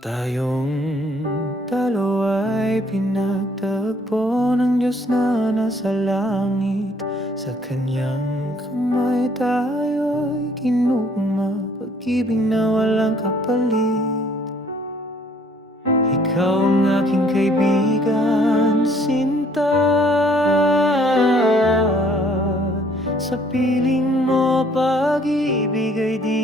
Tayong dalawa'y pinagtagpo ng Diyos na nasa langit. Sa kanyang kamay tayo'y kinukma Pag-ibig na walang kapalit. Ikaw ang aking kaibigan, sinta. Sa piling mo pag-ibig ay di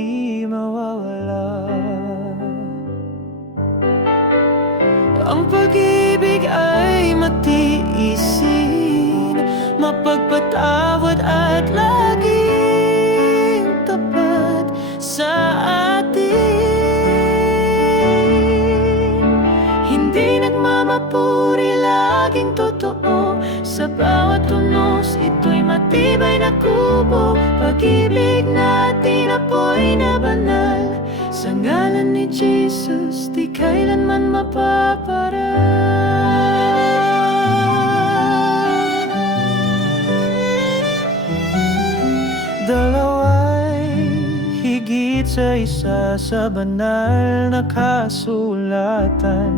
Ang pag-ibig ay matiisin Mapagpatawad at laging tapat sa atin. Hindi nagmamapuri, laging totoo. Sa bawat tunos, ito'y matibay na kubo. Pag-ibig natin apoy na banal Jesus, di kailanman mapapara Dalawa'y higit sa isa sa banal na kasulatan.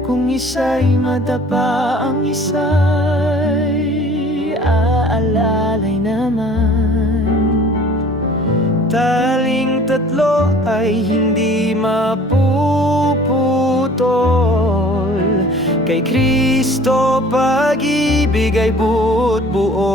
Kung isa'y madapa, ang isa'y aalalay naman. Taling tatlo ay hindi mapuputol. Kay Kristo pag-ibig ay buot buo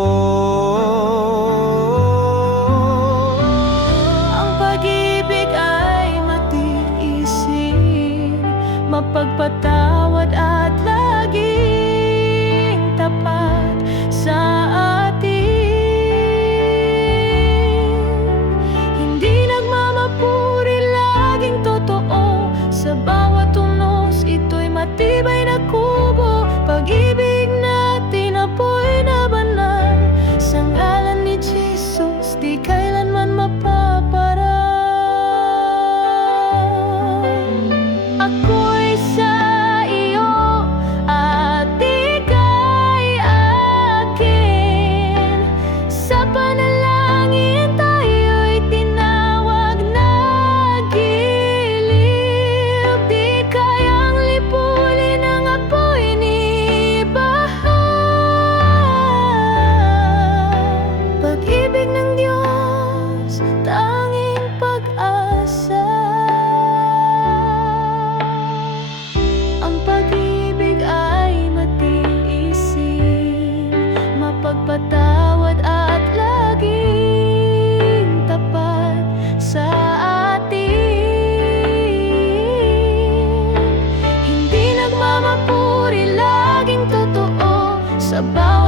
about